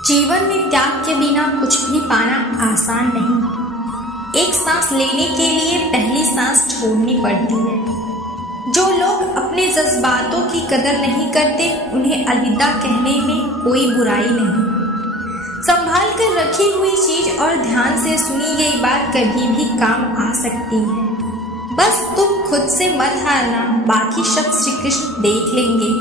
जीवन में त्याग के बिना कुछ भी पाना आसान नहीं। एक सांस लेने के लिए पहली सांस छोड़नी पड़ती है। जो लोग अपने जज्बातों की कदर नहीं करते, उन्हें अलविदा कहने में कोई बुराई नहीं। संभाल कर रखी हुई चीज और ध्यान से सुनी गई बात कभी भी काम आ सकती है। बस तुम खुद से मत हारना, बाकी सब श्री कृष्ण देख लेंगे।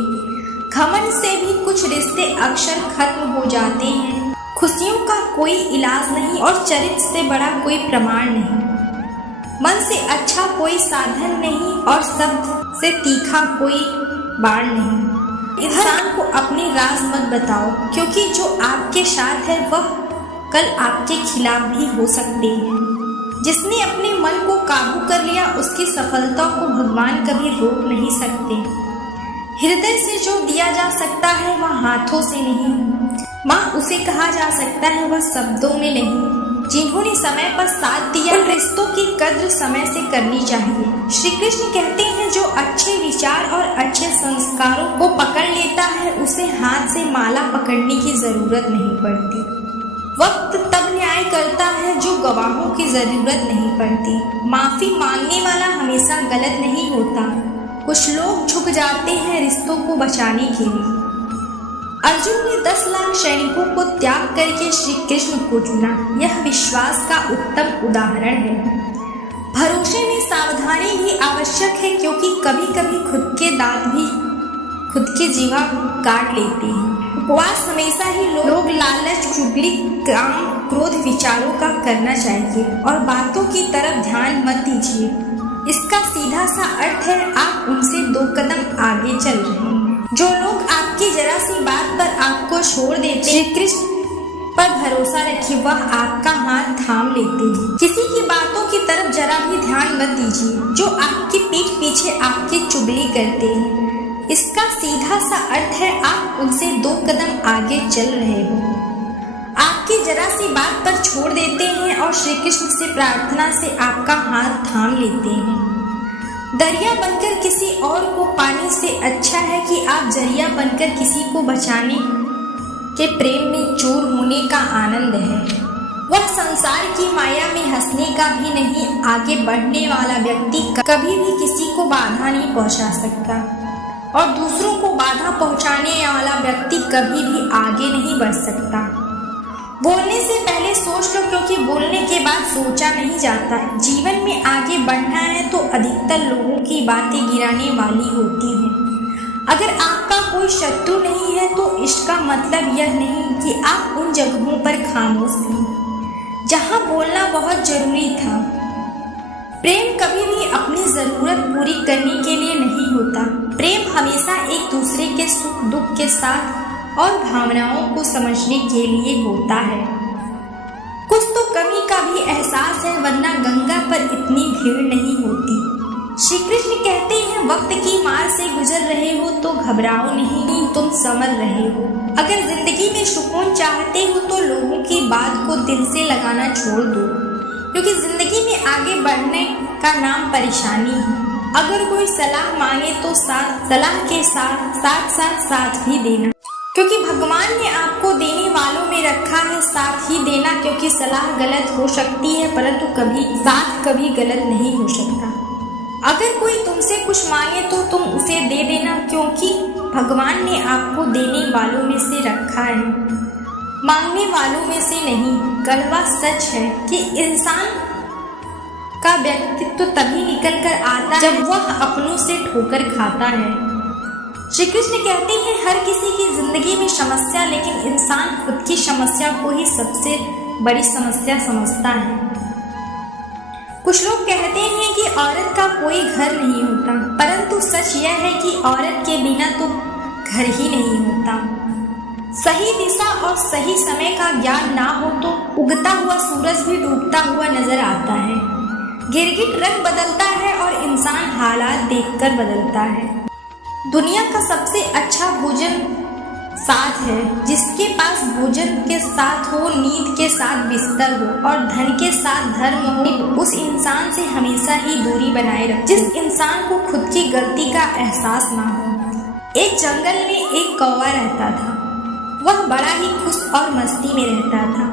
घमंड से भी कुछ रिश्ते अक्सर खत्म हो जाते हैं। खुशियों का कोई इलाज नहीं और चरित्र से बड़ा कोई प्रमाण नहीं। मन से अच्छा कोई साधन नहीं और शब्द से तीखा कोई बाण नहीं। इंसान को अपने राज मत बताओ, क्योंकि जो आपके साथ है वह कल आपके खिलाफ भी हो सकते हैं। जिसने अपने मन को काबू कर लिया, उसकी सफलता को भगवान कभी रोक नहीं सकते। हृदय से जो दिया जा सकता है वह हाथों से नहीं, माँ उसे कहा जा सकता है, वह शब्दों में नहीं। जिन्होंने समय पर साथ दिया, उन रिश्तों की कद्र समय से करनी चाहिए। श्री कृष्ण कहते हैं, जो अच्छे विचार और अच्छे संस्कारों को पकड़ लेता है, उसे हाथ से माला पकड़ने की जरूरत नहीं पड़ती। वक्त तब न्याय करता है जो गवाहों की जरूरत नहीं पड़ती। माफी मांगने वाला हमेशा गलत नहीं होता। कुछ लोग झुक जाते हैं रिश्तों को बचाने के लिए। अर्जुन ने 10 लाख सैनिकों को त्याग करके श्री कृष्ण को चुना। यह विश्वास का उत्तम उदाहरण है। भरोसे में सावधानी भी आवश्यक है, क्योंकि कभी कभी खुद के दांत भी खुद की जीवा काट लेते हैं। उपवास हमेशा ही लोग लालच, चुगली, काम, क्रोध विचारों का करना चाहिए और बातों की तरफ ध्यान मत दीजिए। इसका सीधा सा अर्थ है, आप उनसे 2 कदम आगे चल रहे हैं। जो लोग आपकी जरा सी बात पर आपको छोड़ देते, श्री कृष्ण पर भरोसा रखिए, वह आपका हाथ थाम लेते हैं। किसी की बातों की तरफ जरा भी ध्यान मत दीजिए। जो आपकी पीठ पीछे आपकी चुगली करते हैं, इसका सीधा सा अर्थ है, आप उनसे 2 कदम आगे चल रहे हो। आपकी जरा सी बात पर छोड़ देते हैं और श्री कृष्ण से प्रार्थना से आपका हाथ थाम लेते हैं। दरिया बनकर किसी और को पाने से अच्छा है कि आप जरिया बनकर किसी को बचाने के प्रेम में चूर होने का आनंद है। वह संसार की माया में हंसने का भी नहीं। आगे बढ़ने वाला व्यक्ति कभी भी किसी को बाधा नहीं पहुंचा सकता और दूसरों को बाधा पहुंचाने वाला व्यक्ति कभी भी आगे नहीं बढ़ सकता। बोलने से पहले सोच लो, क्योंकि बोलने के बाद सोचा नहीं जाता। जीवन में आगे बढ़ना है तो अधिकतर लोगों की बातें गिराने वाली होती हैं। अगर आपका कोई शत्रु नहीं है तो इसका मतलब यह नहीं कि आप उन जगहों पर खामोश थे जहां बोलना बहुत जरूरी था। प्रेम कभी भी अपनी जरूरत पूरी करने के लिए नहीं होता। प्रेम हमेशा एक दूसरे के सुख दुख के साथ और भावनाओं को समझने के लिए होता है। कुछ तो कमी का भी एहसास है, वरना गंगा पर इतनी भीड़ नहीं होती। श्री कृष्ण कहते हैं, वक्त की मार से गुजर रहे हो तो घबराओ नहीं, तुम संभल रहे हो। अगर जिंदगी में सुकून चाहते हो तो लोगों की बात को दिल से लगाना छोड़ दो, क्योंकि जिंदगी में आगे बढ़ने का नाम परेशानी है। अगर कोई सलाह मांगे तो सलाह के साथ भी देना, क्योंकि भगवान ने आपको देने वालों में रखा है। साथ ही देना, क्योंकि सलाह गलत हो सकती है परंतु साथ कभी गलत नहीं हो सकता। अगर कोई तुमसे कुछ मांगे तो तुम उसे दे देना, क्योंकि भगवान ने आपको देने वालों में से रखा है, मांगने वालों में से नहीं। कड़वा सच है कि इंसान का व्यक्तित्व तभी निकल कर आता है जब वह अपनों से ठोकर खाता है। श्री कृष्ण कहते हैं, हर किसी की जिंदगी में समस्या, लेकिन इंसान खुद की समस्या को ही सबसे बड़ी समस्या समझता है। कुछ लोग कहते हैं कि औरत का कोई घर नहीं होता, परंतु सच यह है कि औरत के बिना तो घर ही नहीं होता। सही दिशा और सही समय का ज्ञान ना हो तो उगता हुआ सूरज भी डूबता हुआ नजर आता है। गिरगिट रंग बदलता है और इंसान हालात देखकर बदलता है। दुनिया का सबसे अच्छा भोजन साथ है। जिसके पास भोजन के साथ हो, नींद के साथ बिस्तर हो और धन के साथ धर्म हो, उस इंसान से हमेशा ही दूरी बनाए रखें। जिस इंसान को खुद की गलती का एहसास ना हो। एक जंगल में एक कौवा रहता था। वह बड़ा ही खुश और मस्ती में रहता था।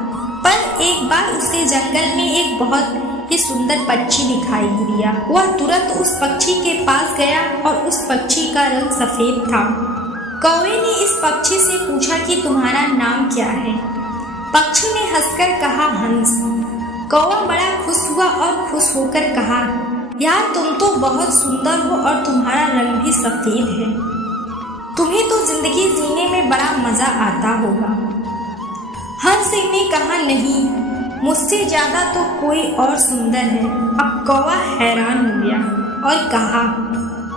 पर एक बार उसे जंगल में एक बहुत ही सुंदर पक्षी दिखाई दिया। वह तुरंत उस पक्षी के पास गया और उस पक्षी का रंग सफेद था। कौवे ने इस पक्षी से पूछा कि तुम्हारा नाम क्या है? पक्षी ने हंसकर कहा हंस। कौवा बड़ा खुश हुआ और खुश होकर कहा, यार तुम तो बहुत सुंदर हो और तुम्हारा रंग भी सफेद है। तुम्हें तो जिंदगी जीने में बड़ा मजा आता होगा। हंस ने कहा, नहीं, मुझसे ज्यादा तो कोई और सुंदर है। अब कौवा हैरान हो गया और कहा,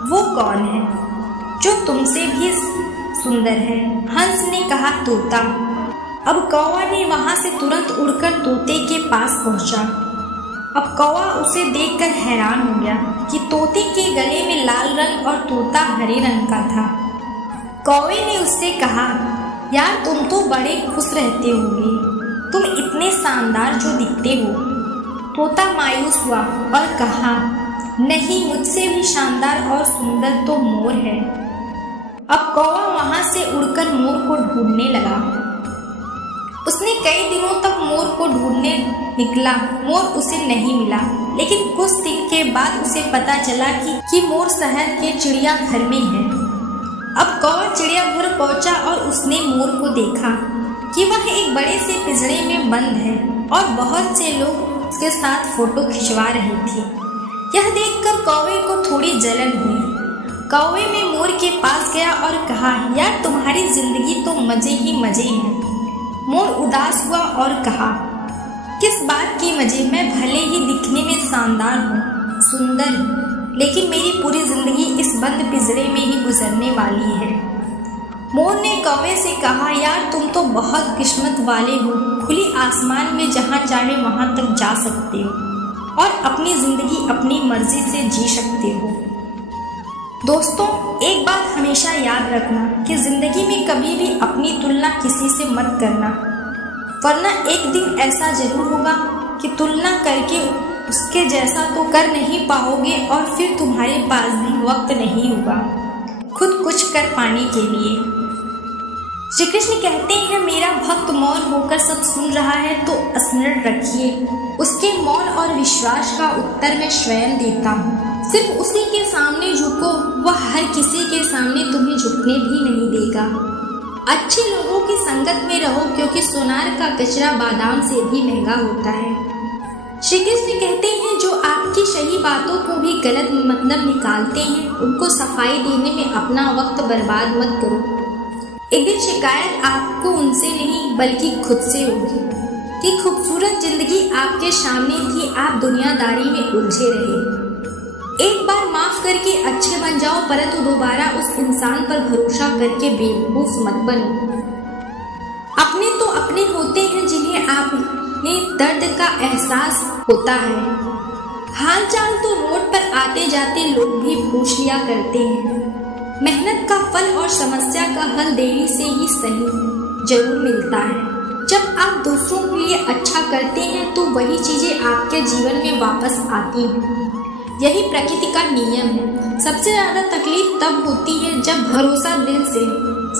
वो कौन है जो तुमसे भी सुंदर है? हंस ने कहा, तोता। अब कौवा ने वहां से तुरंत उड़कर तोते के पास पहुंचा। अब कौवा उसे देखकर हैरान हो गया कि तोते के गले में लाल रंग और तोता हरे रंग का था। कौवे ने उससे कहा, यार तुम तो बड़े खुश रहते होगे, तुम इतने शानदार जो दिखते हो। तोता मायूस हुआ और कहा, नहीं, मुझसे भी शानदार और सुंदर तो मोर है। अब कौवा वहां से उड़कर मोर को ढूंढने लगा। उसने कई दिनों तक मोर को ढूंढने निकला। मोर उसे नहीं मिला, लेकिन कुछ दिन के बाद उसे पता चला कि मोर शहर के चिड़ियाघर में है। अब कौवा चिड़ियाघर पहुंचा और उसने मोर को देखा कि वह एक बड़े से पिंजरे में बंद है और बहुत से लोग उसके साथ फोटो खिंचवा रहे थे। यह देखकर कौवे को थोड़ी जलन हुई। कौवे में मोर के पास गया और कहा, यार तुम्हारी जिंदगी तो मजे ही मजे हैं। मोर उदास हुआ और कहा, किस बात की मजे? मैं भले ही दिखने में शानदार हूँ, सुंदर हूँ, लेकिन मेरी पूरी जिंदगी इस बंद पिंजरे में ही गुजरने वाली है। मोर ने कौवे से कहा, यार तुम तो बहुत किस्मत वाले हो, खुली आसमान में जहाँ चाहे वहाँ तक जा सकते हो और अपनी जिंदगी अपनी मर्जी से जी सकते हो। दोस्तों, एक बात हमेशा याद रखना कि जिंदगी में कभी भी अपनी तुलना किसी से मत करना, वरना एक दिन ऐसा जरूर होगा कि तुलना करके उसके जैसा तो कर नहीं पाओगे और फिर तुम्हारे पास भी वक्त नहीं होगा खुद कुछ कर पाने के लिए। श्री कृष्ण कहते हैं, मेरा भक्त मौन होकर सब सुन रहा है तो स्मरण रखिए, उसके मौन और विश्वास का उत्तर मैं स्वयं देता हूँ। सिर्फ उसी के सामने झुको, वह हर किसी के सामने तुम्हें झुकने भी नहीं देगा। अच्छे लोगों की संगत में रहो, क्योंकि सोनार का कचरा बादाम से भी महंगा होता है। श्री कृष्ण कहते हैं, जो आपकी सही बातों को भी गलत मतलब निकालते हैं, उनको सफाई देने में अपना वक्त बर्बाद मत करो। एक दिन शिकायत आपको उनसे नहीं बल्कि खुद से होगी कि खूबसूरत जिंदगी आपके सामने थी, आप दुनियादारी में उलझे रहे। एक बार माफ करके अच्छे बन जाओ, परंतु दोबारा उस इंसान पर भरोसा करके बेवकूफ मत बनो। अपने तो अपने होते हैं जिन्हें आपने दर्द का एहसास होता है। हालचाल तो रोड पर आते जाते लोग भी पूछ लिया करते हैं। मेहनत का फल और समस्या का हल देरी से ही सही जरूर मिलता है। जब आप दूसरों के लिए अच्छा करते हैं तो वही चीजें आपके जीवन में वापस आती हैं। यही प्रकृति का नियम है। सबसे ज्यादा तकलीफ तब होती है जब भरोसा दिल से,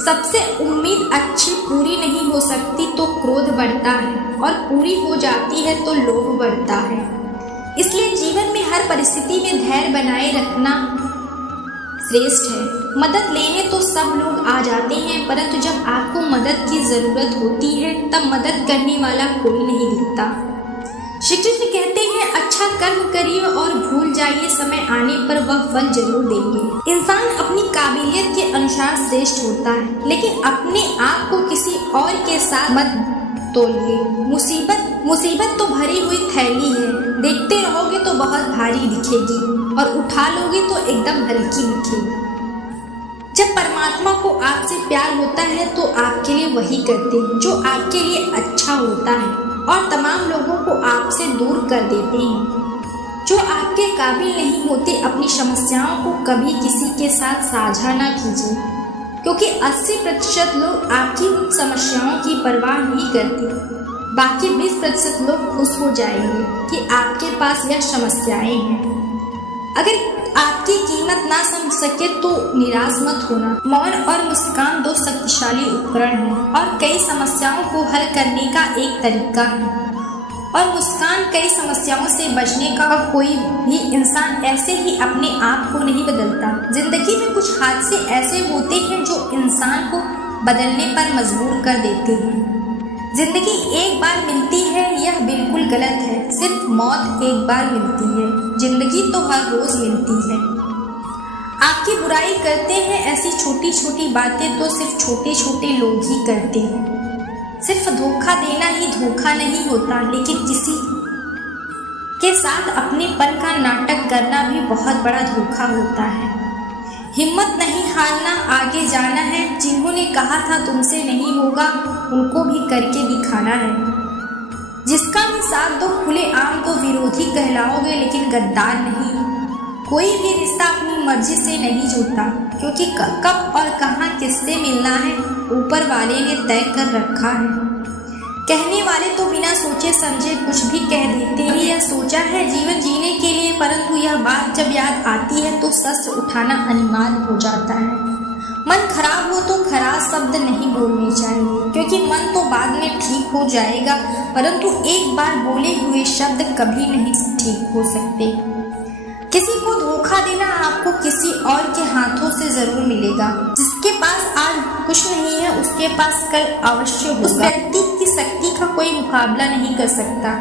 सबसे उम्मीद अच्छी पूरी नहीं हो सकती तो क्रोध बढ़ता है, और पूरी हो जाती है तो लोभ बढ़ता है। इसलिए जीवन में हर परिस्थिति में धैर्य बनाए रखना श्रेष्ठ है। मदद लेने तो सब लोग आ जाते हैं, परंतु जब आपको मदद की जरूरत होती है तब मदद करने वाला कोई नहीं दिखता। श्री कृष्ण कहते हैं, अच्छा कर्म करिए और भूल जाइए, समय आने पर वह फल जरूर देंगे। इंसान अपनी काबिलियत के अनुसार श्रेष्ठ होता है, लेकिन अपने आप को किसी और के साथ मत तोलिए। मुसीबत तो भरी हुई थैली है, देखते रहोगे तो बहुत भारी दिखेगी और उठा लोगे तो एकदम हल्की दिखेगी। जब परमात्मा को आपसे प्यार होता है तो आपके लिए वही करते हैं जो आपके लिए अच्छा होता है, और तमाम लोगों को आपसे दूर कर देते हैं। जो आपके काबिल नहीं होते, अपनी समस्याओं को कभी किसी के साथ साझा ना कीजिए, क्योंकि 80% लोग आपकी उन समस्याओं की परवाह नहीं करते। बाकी 20% लोग खुश हो जाएंगे कि आपके पास यह समस्याएं हैं। अगर आपकी कीमत ना समझ सके तो निराश मत होना। मौन और मुस्कान दो शक्तिशाली उपकरण हैं और कई समस्याओं को हल करने का एक तरीका है। और मुस्कान कई समस्याओं से बचने का। कोई भी इंसान ऐसे ही अपने आप को नहीं बदलता। जिंदगी में कुछ हादसे ऐसे होते हैं जो इंसान को बदलने पर मजबूर कर देते हैं। जिंदगी एक बार मिलती है यह बिल्कुल गलत है। सिर्फ मौत एक बार मिलती है, जिंदगी तो हर रोज मिलती है। आपकी बुराई करते हैं ऐसी छोटी छोटी बातें तो सिर्फ छोटे छोटे लोग ही करते हैं। सिर्फ धोखा देना ही धोखा नहीं होता, लेकिन किसी के साथ अपनेपन का नाटक करना भी बहुत बड़ा धोखा होता है। हिम्मत नहीं हारना, आगे जाना है। जिन्होंने कहा था तुमसे नहीं होगा, उनको भी करके दिखाना है। जिसका भी साथ दो खुले आम तो विरोधी कहलाओगे, लेकिन गद्दार नहीं। कोई भी रिश्ता अपनी मर्जी से नहीं जुड़ता, क्योंकि कब और कहाँ किससे मिलना है ऊपर वाले ने तय कर रखा है। कहने वाले तो बिना सोचे समझे कुछ भी कह देते हैं। यह सोचा है जीवन जीने के लिए, परंतु यह बात जब याद आती है तो शस्त्र उठाना अनिवार्य हो जाता है। मन खराब हो तो खराब शब्द नहीं बोलने चाहिए, क्योंकि मन तो बाद में ठीक हो जाएगा, परंतु एक बार बोले हुए शब्द कभी नहीं ठीक हो सकते। किसी को धोखा देना आपको किसी और के हाथों से जरूर मिलेगा। जिसके पास आज कुछ नहीं है उसके पास कल अवश्य होगा। उस व्यक्ति की शक्ति का कोई मुकाबला नहीं कर सकता।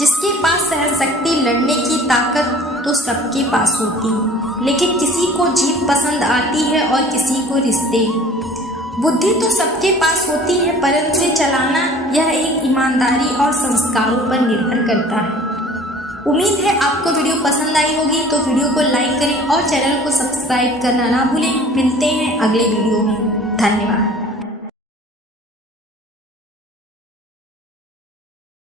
जिसके पास सहनशक्ति, लड़ने की ताकत तो सबके पास होती है, लेकिन किसी को जीत पसंद आती है और किसी को रिश्ते। बुद्धि तो सबके पास होती है, परंतु से चलाना यह एक ईमानदारी और संस्कारों पर निर्भर करता है। उम्मीद है आपको वीडियो पसंद आई होगी, तो वीडियो को लाइक करें और चैनल को सब्सक्राइब करना ना भूलें। मिलते हैं अगले वीडियो में। धन्यवाद।